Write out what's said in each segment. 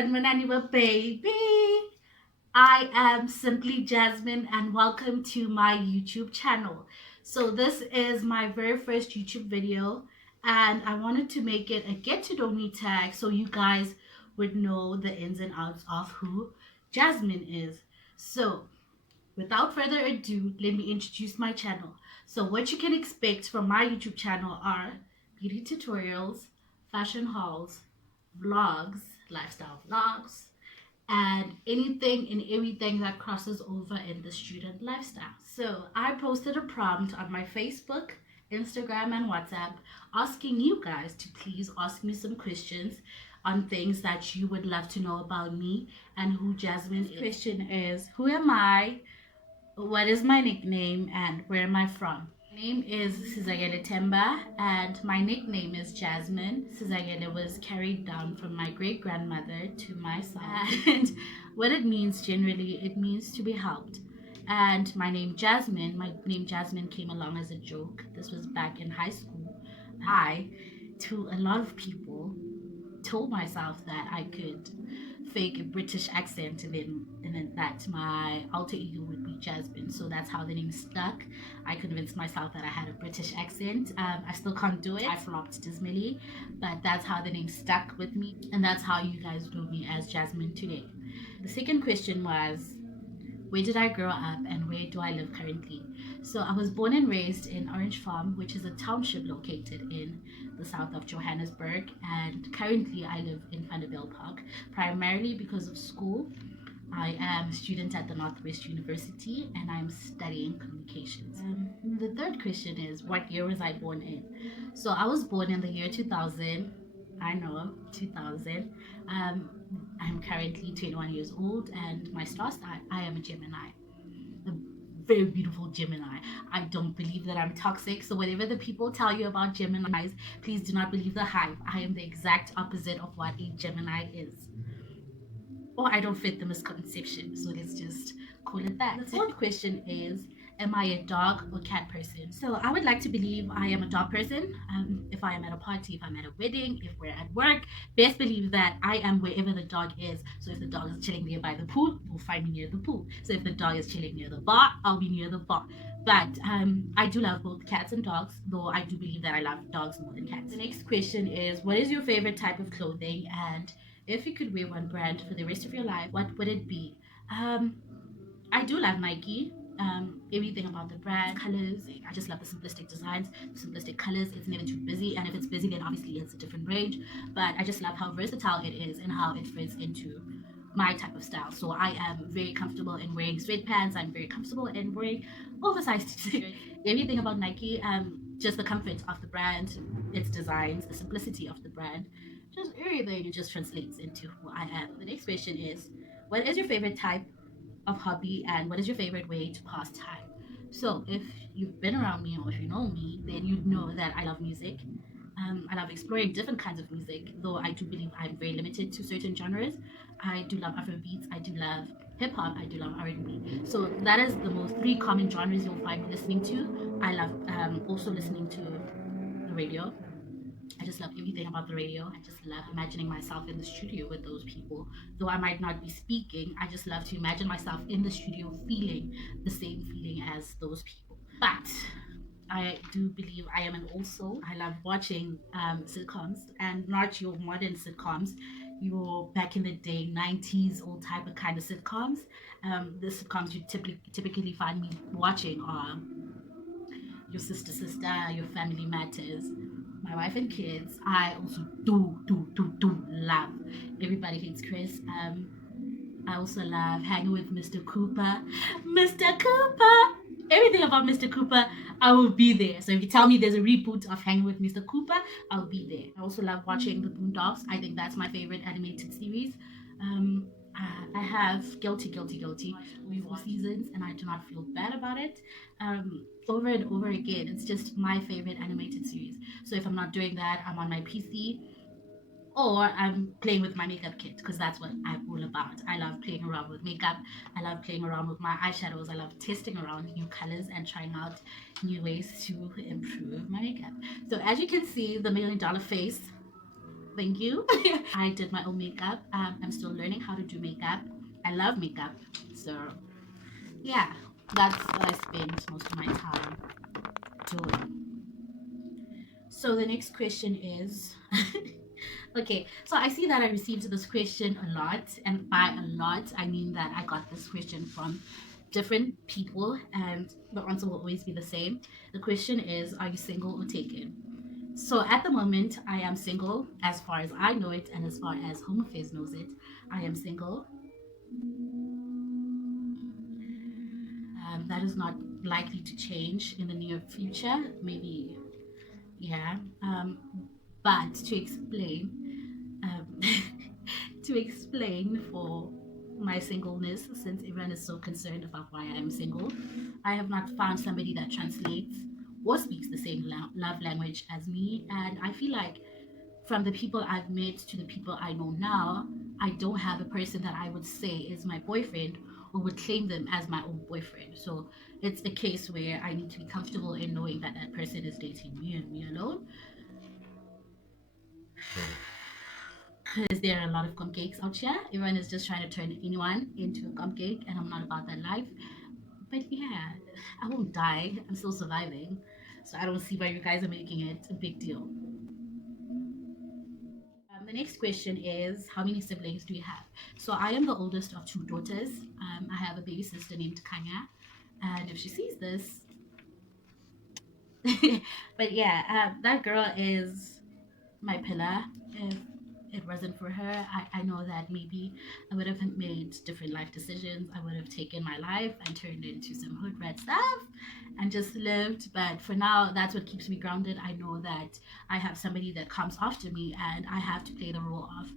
Sanibonani, baby. I am simply Jasmine, and welcome to my YouTube channel. So this is my very first YouTube video, and I wanted to make it a get to know me tag so you guys would know the ins and outs of who Jasmine is. So without further ado, let me introduce my channel. So what you can expect from my YouTube channel are beauty tutorials, fashion hauls, vlogs, lifestyle vlogs, and anything and everything that crosses over in the student lifestyle. So I posted a prompt on my Facebook, Instagram, and WhatsApp asking you guys to please ask me some questions on things that you would love to know about me and who Jasmine is. Question is, who am I? What is my nickname and where am I from? My name is Sizagele Temba and my nickname is Jasmine. Sizagele was carried down from my great grandmother to myself. And what it means generally, it means to be helped. And my name Jasmine came along as a joke. This was back in high school. To a lot of people, told myself that I could fake a British accent and then that my alter ego would be Jasmine. So that's how the name stuck. I convinced myself that I had a British accent. I still can't do it. I flopped dismally, but that's how the name stuck with me, and that's how you guys know me as Jasmine today. The second question was, where did I grow up and where do I live currently? So I was born and raised in Orange Farm, which is a township located in the south of Johannesburg, and currently I live in Vanderbilt Park, primarily because of school. I am a student at the Northwest University and I'm studying communications. The third question is, what year was I born in? So I was born in the year 2000. I know, 2000. I'm currently 21 years old, and my star sign, I am a Gemini. A very beautiful Gemini. I don't believe that I'm toxic, so whatever the people tell you about Geminis, please do not believe the hype. I am the exact opposite of what a Gemini is. Or I don't fit the misconception, so let's just call it that. The fourth question is, am I a dog or cat person? So I would like to believe I am a dog person. If I am at a party, if I'm at a wedding, if we're at work, best believe that I am wherever the dog is. So if the dog is chilling near by the pool, you'll find me near the pool. So if the dog is chilling near the bar, I'll be near the bar. But I do love both cats and dogs, though I do believe that I love dogs more than cats. The next question is, what is your favorite type of clothing? And if you could wear one brand for the rest of your life, what would it be? I do love Nike. Everything about the brand, colors. I just love the simplistic designs, the simplistic colors. It's never too busy, and if it's busy, then obviously it's a different range. But I just love how versatile it is and how it fits into my type of style. So I am very comfortable in wearing sweatpants. I'm very comfortable in wearing oversized t-shirts. Everything about Nike, just the comfort of the brand, its designs, the simplicity of the brand, just everything, it just translates into who I am. The next question is, what is your favorite type of hobby and what is your favorite way to pass time? So if you've been around me or if you know me, then you'd know that I love music. I love exploring different kinds of music, though I do believe I'm very limited to certain genres. I do love Afrobeats, I do love hip hop, I do love R&B. So that is the most three common genres you'll find me listening to. I love also listening to the radio. I just love everything about the radio. I just love imagining myself in the studio with those people. Though I might not be speaking, I just love to imagine myself in the studio feeling the same feeling as those people. But I do believe I am an also. I love watching sitcoms, and not your modern sitcoms, your back in the day 90s old type of kind of sitcoms. The sitcoms you typically find me watching are Your Sister Sister, Your Family Matters, My Wife and Kids. I also do love Everybody Hates Chris. I also love hanging with Mr. Cooper. Mr. Cooper! Everything about Mr. Cooper, I will be there. So if you tell me there's a reboot of Hanging with Mr. Cooper, I'll be there. I also love watching The Boondocks. I think that's my favorite animated series. I have Guilty all seasons, and I do not feel bad about it. Over and over again, it's just my favorite animated series. So if I'm not doing that, I'm on my PC or I'm playing with my makeup kit, because that's what I'm all about. I love playing around with makeup. I love playing around with my eyeshadows. I love testing around new colors and trying out new ways to improve my makeup. So as you can see, the $1 million face, Thank you. I did my own makeup. I'm still learning how to do makeup. I love makeup. So, yeah, that's what I spend most of my time doing. So, the next question is okay, so I see that I received this question a lot. And by a lot, I mean that I got this question from different people, and the answer will always be the same. The question is, are you single or taken? So at the moment, I am single as far as I know it, and as far as Home Affairs knows it. I am single. That is not likely to change in the near future. Maybe, yeah. But to explain, to explain for my singleness, since everyone is so concerned about why I am single, I have not found somebody that translates or speaks the same love language as me, and I feel like from the people I've met to the people I know now, I don't have a person that I would say is my boyfriend or would claim them as my own boyfriend. So it's a case where I need to be comfortable in knowing that that person is dating me and me alone. Because there are a lot of cupcakes out here. Everyone is just trying to turn anyone into a cupcake, and I'm not about that life. But yeah, I won't die. I'm still surviving. So I don't see why you guys are making it a big deal. The next question is, how many siblings do you have? So I am the oldest of two daughters. I have a baby sister named Kanya, and if she sees this, but yeah, that girl is my pillar. If it wasn't for her, I know that maybe I would have made different life decisions. I would have taken my life and turned into some hood rat stuff and just lived. But for now, that's what keeps me grounded. I know that I have somebody that comes after me, and I have to play the role of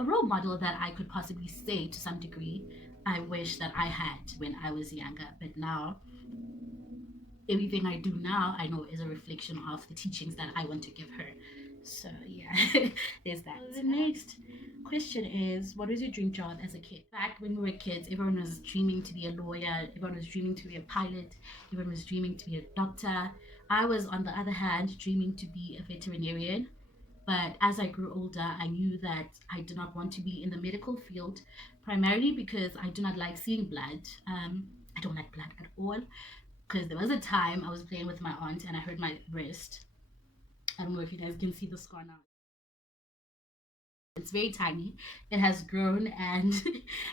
a role model that I could possibly say to some degree I wish that I had when I was younger. But now, everything I do now, I know is a reflection of the teachings that I want to give her. So yeah, there's that. The next question is, what was your dream job as a kid? Back when we were kids, everyone was dreaming to be a lawyer, everyone was dreaming to be a pilot, everyone was dreaming to be a doctor. I was, on the other hand, dreaming to be a veterinarian. But as I grew older, I knew that I did not want to be in the medical field, primarily because I do not like seeing blood. I don't like blood at all. Because there was a time I was playing with my aunt and I hurt my wrist. I don't know if you guys can see the scar now. It's very tiny. It has grown and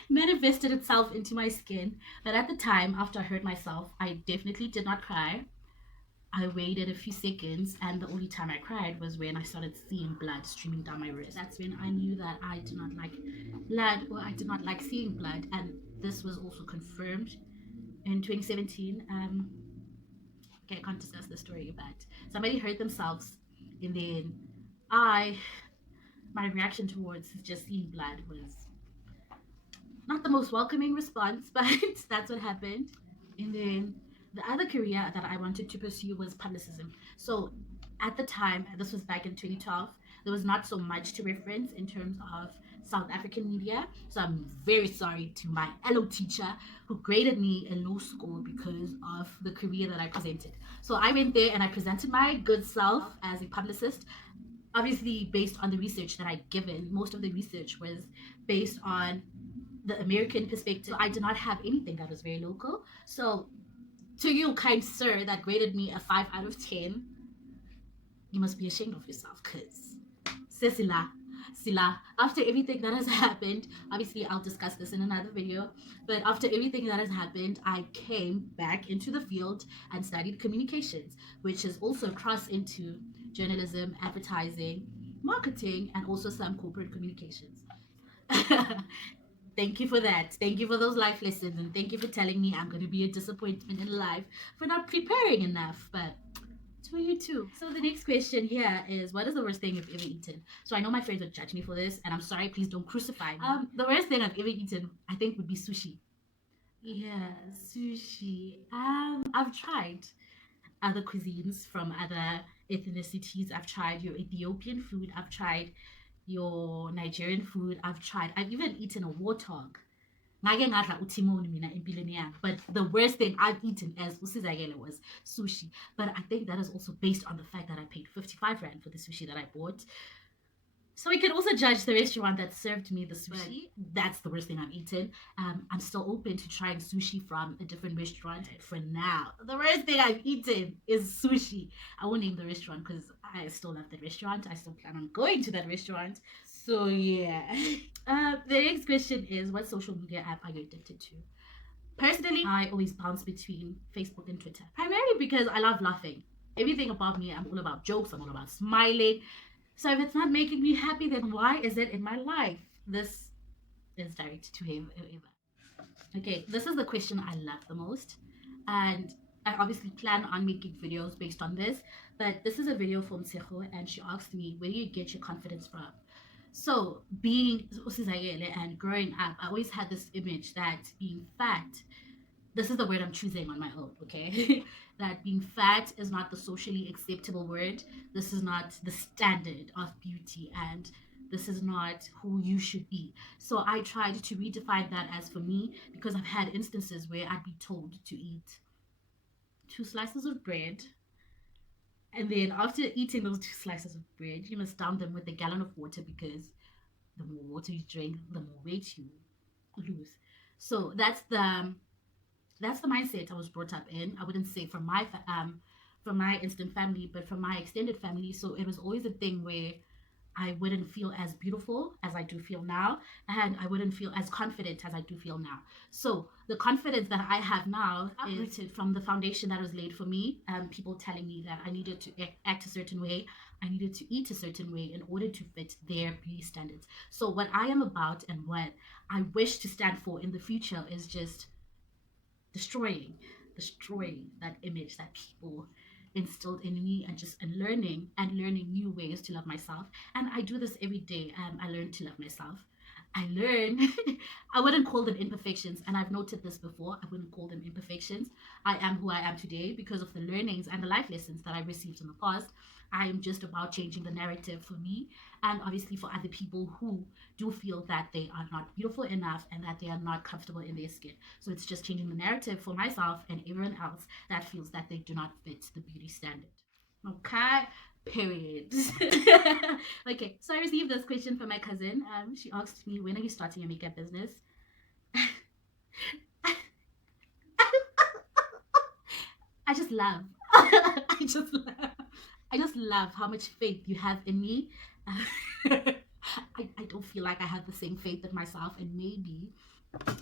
manifested itself into my skin. But at the time, after I hurt myself, I definitely did not cry. I waited a few seconds, and the only time I cried was when I started seeing blood streaming down my wrist. That's when I knew that I did not like blood, or I did not like seeing blood. And this was also confirmed in 2017. Okay, I can't discuss the story, but somebody hurt themselves, and then I, my reaction towards just seeing blood was not the most welcoming response, but that's what happened. And then the other career that I wanted to pursue was publicism. So at the time, this was back in 2012, there was not so much to reference in terms of South African media. So I'm very sorry to my LO teacher who graded me a low score because of the career that I presented. So I went there and I presented my good self as a publicist, obviously based on the research that I'd given. Most of the research was based on the American perspective. I did not have anything that was very local. So to you, kind sir, that graded me a 5 out of 10, you must be ashamed of yourself, because Cecilia, Sila, after everything that has happened, obviously I'll discuss this in another video, but after everything that has happened, I came back into the field and studied communications, which is also cross into journalism, advertising, marketing, and also some corporate communications. Thank you for that. Thank you for those life lessons, and thank you for telling me I'm going to be a disappointment in life for not preparing enough. But it's for you too. So the next question here is, what is the worst thing you've ever eaten? So I know my friends would judge me for this, and I'm sorry. Please don't crucify me. The worst thing I've ever eaten, I think, would be sushi. Yeah, sushi. I've tried other cuisines from other ethnicities. I've tried your Ethiopian food. I've tried your Nigerian food. I've even eaten a warthog. Ngake ngadla uTimon mina empilweni yami. But the worst thing I've eaten as usizakele was sushi. But I think that is also based on the fact that I paid 55 rand for the sushi that I bought. So we can also judge the restaurant that served me the sushi. That's the worst thing I've eaten. I'm still open to trying sushi from a different restaurant. For now, the worst thing I've eaten is sushi. I won't name the restaurant because I still love that restaurant. I still plan on going to that restaurant. So yeah. The next question is, what social media app are you addicted to? Personally, I always bounce between Facebook and Twitter, primarily because I love laughing. Everything about me, I'm all about jokes, I'm all about smiling. So if it's not making me happy, then why is it in my life? This is directed to whoever. Okay, this is the question I love the most. And I obviously plan on making videos based on this. But this is a video from Tseho, and she asked me, where do you get your confidence from? So being and growing up, I always had this image that being fat, this is the word I'm choosing on my own, okay? That being fat is not the socially acceptable word. This is not the standard of beauty, and this is not who you should be. So I tried to redefine that as for me, because I've had instances where I'd be told to eat 2 slices of bread, and then after eating those 2 slices of bread, you must down them with a gallon of water, because the more water you drink, the more weight you lose. So that's the mindset I was brought up in. I wouldn't say from my instant family, but from my extended family. So it was always a thing where I wouldn't feel as beautiful as I do feel now, and I wouldn't feel as confident as I do feel now. So the confidence that I have now is rooted from the foundation that was laid for me. People telling me that I needed to act a certain way, I needed to eat a certain way in order to fit their beauty standards. So what I am about and what I wish to stand for in the future is just destroying that image that people instilled in me, and learning new ways to love myself. And I do this every day. I learn to love myself. I learn. I wouldn't call them imperfections, and I've noted this before. I wouldn't call them imperfections. I am who I am today because of the learnings and the life lessons that I received in the past. I am just about changing the narrative for me, and obviously for other people who do feel that they are not beautiful enough and that they are not comfortable in their skin. So it's just changing the narrative for myself and everyone else that feels that they do not fit the beauty standard. Okay, period. Okay, so I received this question from my cousin. She asked me, when are you starting your makeup business? I just love. I just love how much faith you have in me. I don't feel like I have the same faith in myself, and maybe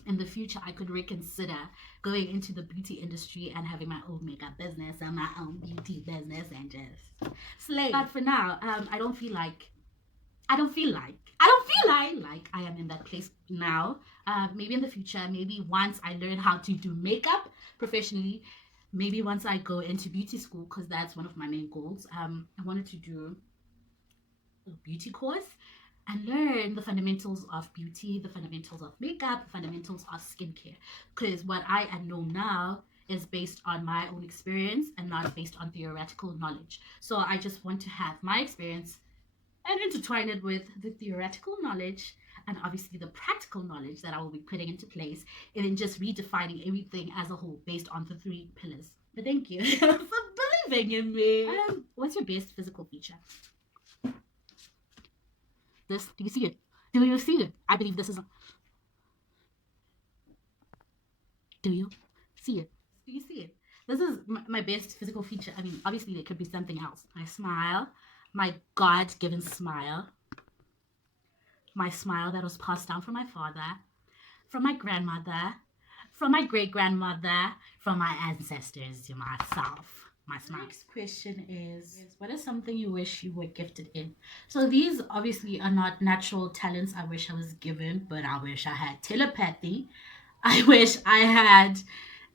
in the future I could reconsider going into the beauty industry and having my own makeup business and my own beauty business and just slay. But for now, I don't feel like I am in that place now. Maybe in the future, maybe once I learn how to do makeup professionally, maybe once I go into beauty school, because that's one of my main goals. I wanted to do a beauty course and learn the fundamentals of beauty, the fundamentals of makeup, the fundamentals of skincare. Because what I know now is based on my own experience and not based on theoretical knowledge. So I just want to have my experience and intertwine it with the theoretical knowledge and obviously the practical knowledge that I will be putting into place, and then just redefining everything as a whole based on the 3 pillars. But thank you for believing in me. What's your best physical feature? This, do you see it? Do you see it? I believe this is do you see it? Do you see it? This is my best physical feature. I mean, obviously there could be something else. My smile, my God-given smile, my smile that was passed down from my father, from my grandmother, from my great-grandmother, from my ancestors to myself. My smile. Next question is, what is something you wish you were gifted in? So these obviously are not natural talents I wish I was given, but I wish I had telepathy. I wish I had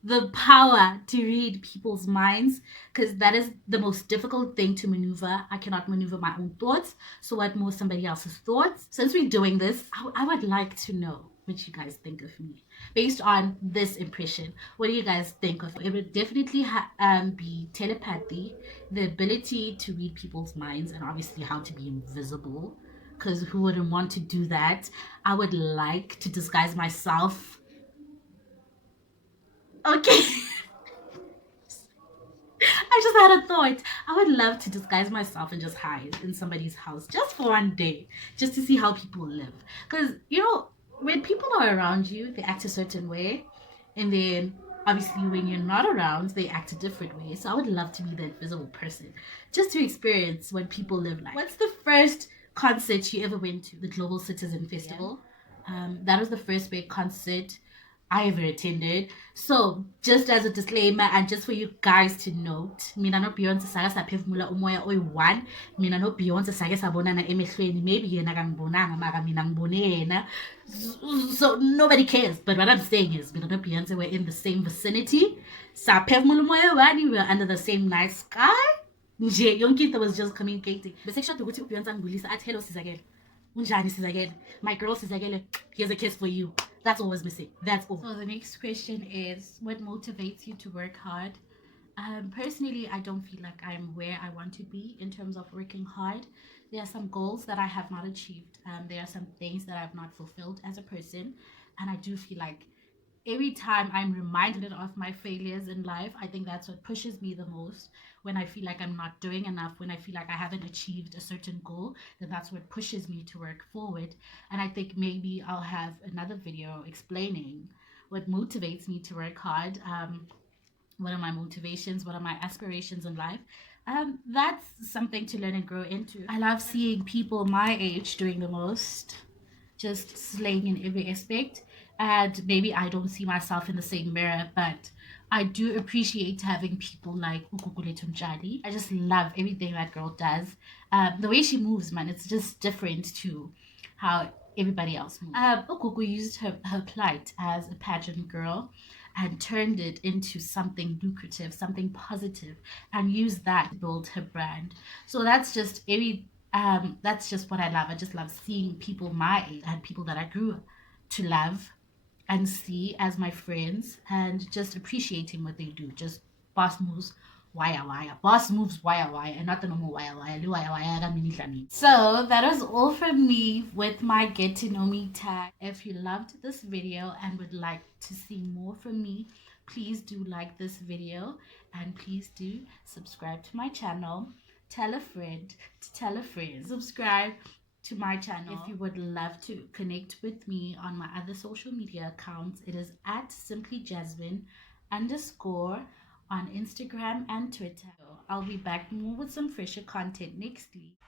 the power to read people's minds, because that is the most difficult thing to maneuver. I cannot maneuver my own thoughts, so what more somebody else's thoughts. Since we're doing this, I would like to know what you guys think of me based on this impression. What do you guys think of? It would definitely be telepathy, the ability to read people's minds, and obviously how to be invisible, because who wouldn't want to do that? I would like to disguise myself. Okay. I just had a thought. I would love to disguise myself and just hide in somebody's house just for one day, just to see how people live. Because, you know, when people are around you, they act a certain way. And then obviously when you're not around, they act a different way. So I would love to be the invisible person just to experience what people live like. What's the first concert you ever went to? The Global Citizen Festival. That was the first big concert I ever attended. So, just as a disclaimer and just for you guys to note, mina no Beyonce sake saphefumula umoya oyi-1, mina no Beyonce sake sabonana emehlweni, maybe yena kangibonanga mara mina ngibone yena. So nobody cares. But what I'm saying is, mina no Beyonce were in the same vicinity. Saphefumula umoya oyi-1, we were under the same night sky. Nje yonke into was just communicating. Bese kushada ukuthi uBeyonce angibulisa athi hello Sizakele. Unjani Sizakele? My girl Sizakele, here's a kiss for you. That's all was missing. That's all. So the next question is, what motivates you to work hard? Personally, I don't feel like I'm where I want to be in terms of working hard. There are some goals that I have not achieved. There are some things that I've not fulfilled as a person. And I do feel like every time I'm reminded of my failures in life, I think that's what pushes me the most. When I feel like I'm not doing enough, when I feel like I haven't achieved a certain goal, then that's what pushes me to work forward. And I think maybe I'll have another video explaining what motivates me to work hard. What are my motivations? What are my aspirations in life? That's something to learn and grow into. I love seeing people my age doing the most, just slaying in every aspect. And maybe I don't see myself in the same mirror, but I do appreciate having people like Ukukule Tumjali. I just love everything that girl does. The way she moves, man, it's just different to how everybody else moves. Ukuku used her plight as a pageant girl and turned it into something lucrative, something positive, and used that to build her brand. So that's just what I love. I just love seeing people my age and people that I grew to love and see as my friends and just appreciating what they do. Just boss moves, wire wire. Boss moves wire wire and not the normal wire wire. Wire wire. So that was all from me with my get to know me tag. If you loved this video and would like to see more from me, please do like this video and please do subscribe to my channel. Tell a friend to tell a friend. Subscribe to my channel. If you would love to connect with me on my other social media accounts, it is at simplyjasmine_ on Instagram and Twitter. I'll be back more with some fresher content next week.